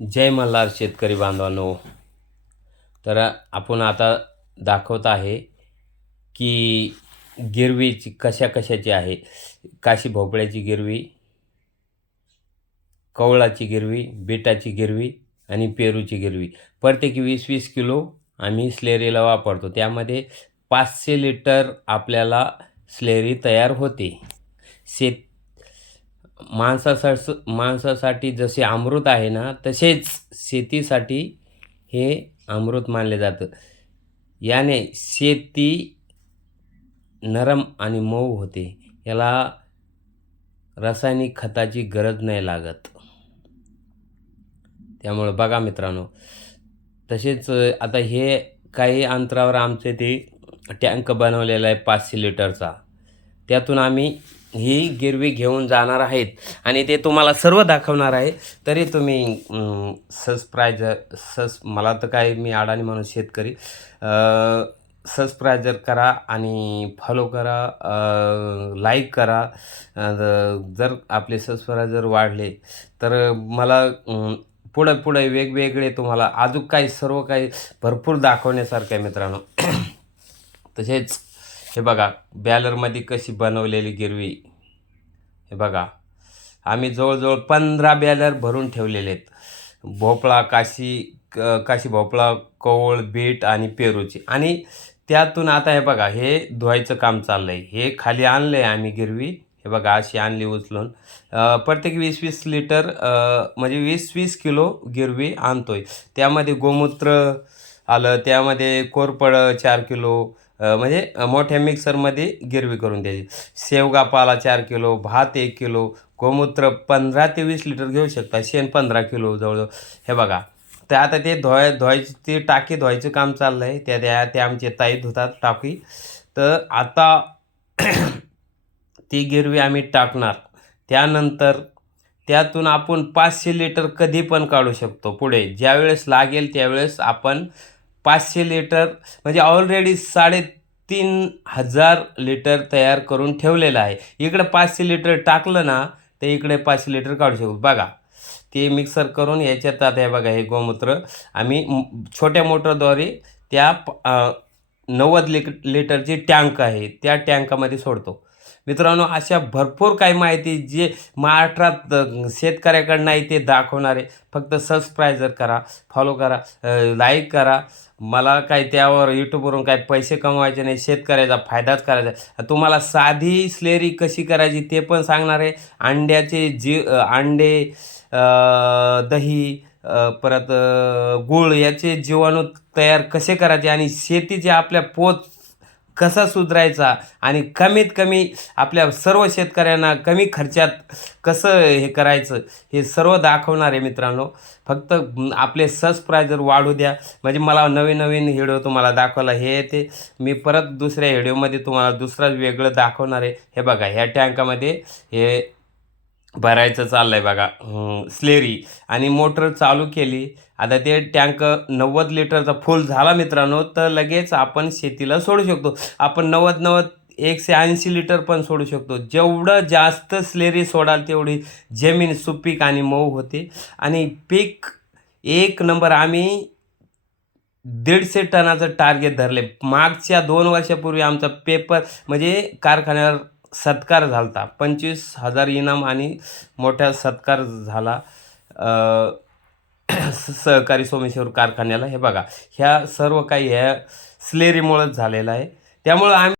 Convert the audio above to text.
जय मल्हार शेतकरी बांधवांनो. तर आपण आता दाखवत आहे की गिरवीची कशाची आहे. काशी भोपळ्याची गिरवी, कवळाची गिरवी, बीटाची गिरवी आणि पेरूची गिरवी. प्रत्येकी 20-20 किलो आम्ही स्लेरीला वापरतो. त्यामध्ये 500 लिटर आपल्याला स्लेरी तयार होते. शेत माणसासाठी जसे अमृत आहे ना, तसेच शेतीसाठी हे अमृत मानले जातं. याने शेती नरम आणि मऊ होते. याला रासायनिक खताची गरज नाही लागत. त्यामुळे बघा मित्रांनो, तसेच आता हे काही अंतरावर आमचे ते टँक बनवलेला आहे 500 लिटरचा. त्यातून आम्ही ही गिरवी घेऊन जाणार आहेत आणि ते तुम्हाला सर्व दाखवणार आहे. तरी तुम्ही मला तर काय, मी अडाणी माणूस शेतकरी, सबस्क्रायबर करा आणि फॉलो करा, लाईक करा. जर आपले सबस्क्रायबर वाढले तर मला पुढे वेगवेगळे तुम्हाला अजून काही सर्व काही भरपूर दाखवण्यासारखं आहे मित्रांनो. तसेच हे बघा बॅलरमध्ये कशी बनवलेली गिरवी. हे बघा, आम्ही जवळजवळ 15 बॅलर भरून ठेवलेले आहेत. भोपळा, काशी भोपळा, कवळ, बीट आणि पेरूची. आणि त्यातून आता हे बघा, हे धुवायचं काम चाललं आहे. हे खाली आणलं आहे आम्ही गिरवी. हे बघा अशी आणली उचलून. प्रत्येक 20-20 लिटर म्हणजे 20-20 किलो गिरवी आणतोय. त्यामध्ये गोमूत्र आलं, त्यामध्ये कोरफड 4 किलो, म्हणजे मोठ्या मिक्सरमध्ये गिरवी करून द्यायची. शेवगा पाला 4 किलो, भात 1 किलो, गोमूत्र 15 ते 20 लिटर घेऊ शकता, शेण 15 किलो जवळजवळ. हे बघा, तर आता ते धुवायची ती टाकी धुवायचं काम चाललं आहे. ते आमचे ताई धुतात टाकी. तर आता ती गिरवी आम्ही टाकणार. त्यानंतर त्यातून आपण 500 लिटर कधी पण काढू शकतो. पुढे ज्यावेळेस लागेल त्यावेळेस आपण 500 लिटर, म्हणजे ऑलरेडी 3,500 लिटर तयार करून ठेवलेलं आहे. इकडे 500 लिटर टाकलं ना, तर इकडे 500 लिटर काढू शकतो. बघा, ते मिक्सर करून याच्यात आता हे बघा, हे गोमूत्र आम्ही छोट्या मोटरद्वारे त्या 90 लिटरची टँक आहे त्या टँकामध्ये सोडतो. मित्रांनो, अशा भरपूर काही माहिती जे महाराष्ट्रात शेतकऱ्याकडं नाही ते दाखवणार आहे. फक्त सबस्क्रायबर करा, फॉलो करा, लाईक करा. मला काय त्यावर यूट्यूबवरून काही पैसे कमवायचे नाही, शेतकऱ्याचा फायदाच करायचा. तुम्हाला साधी स्लेरी कशी करायची ते पण सांगणार आहे. अंडे, दही, परत गूळ याचे जीवाणू तयार कसे करायचे आणि शेतीचे आपल्या पोत कसा सुधारायचा आणि कमीत कमी आपल्या सर्व शेतकऱ्यांना कमी खर्चात कसं हे करायचं, हे सर्व दाखवणार आहे मित्रांनो. फक्त आपले सबस्क्रायबर वाढू द्या, म्हणजे मला नवीन व्हिडिओ तुम्हाला दाखवायला हे येते. मी परत दुसऱ्या व्हिडिओमध्ये तुम्हाला दुसरं वेगळं दाखवणार आहे. हे बघा, ह्या टँकामध्ये हे भरायचं चाललं आहे बघा, स्लेरी. आणि मोटर चालू केली. आता ते टँक 90 लिटरचा फुल झाला मित्रांनो, तर लगेच आपण शेतीला सोडू शकतो. आपण 90 180 लिटर पण सोडू शकतो. जेवढं जास्त स्लेरी सोडाल तेवढी जमीन सुपीक आणि मऊ होते आणि पीक एक नंबर. आम्ही 150 टनाचं टार्गेट धरले. मागच्या 2 वर्षापूर्वी आमचा पेपर म्हणजे कारखान्यावर सत्कार झाला होता. 25,000 इनाम आणि मोठा सत्कार झाला सहकारी सोमेश्वर कारखान्याला. हे बघा, ह्या सर्व काही ह्या स्लेरीमुळंच झालेलं आहे. त्यामुळं आम्ही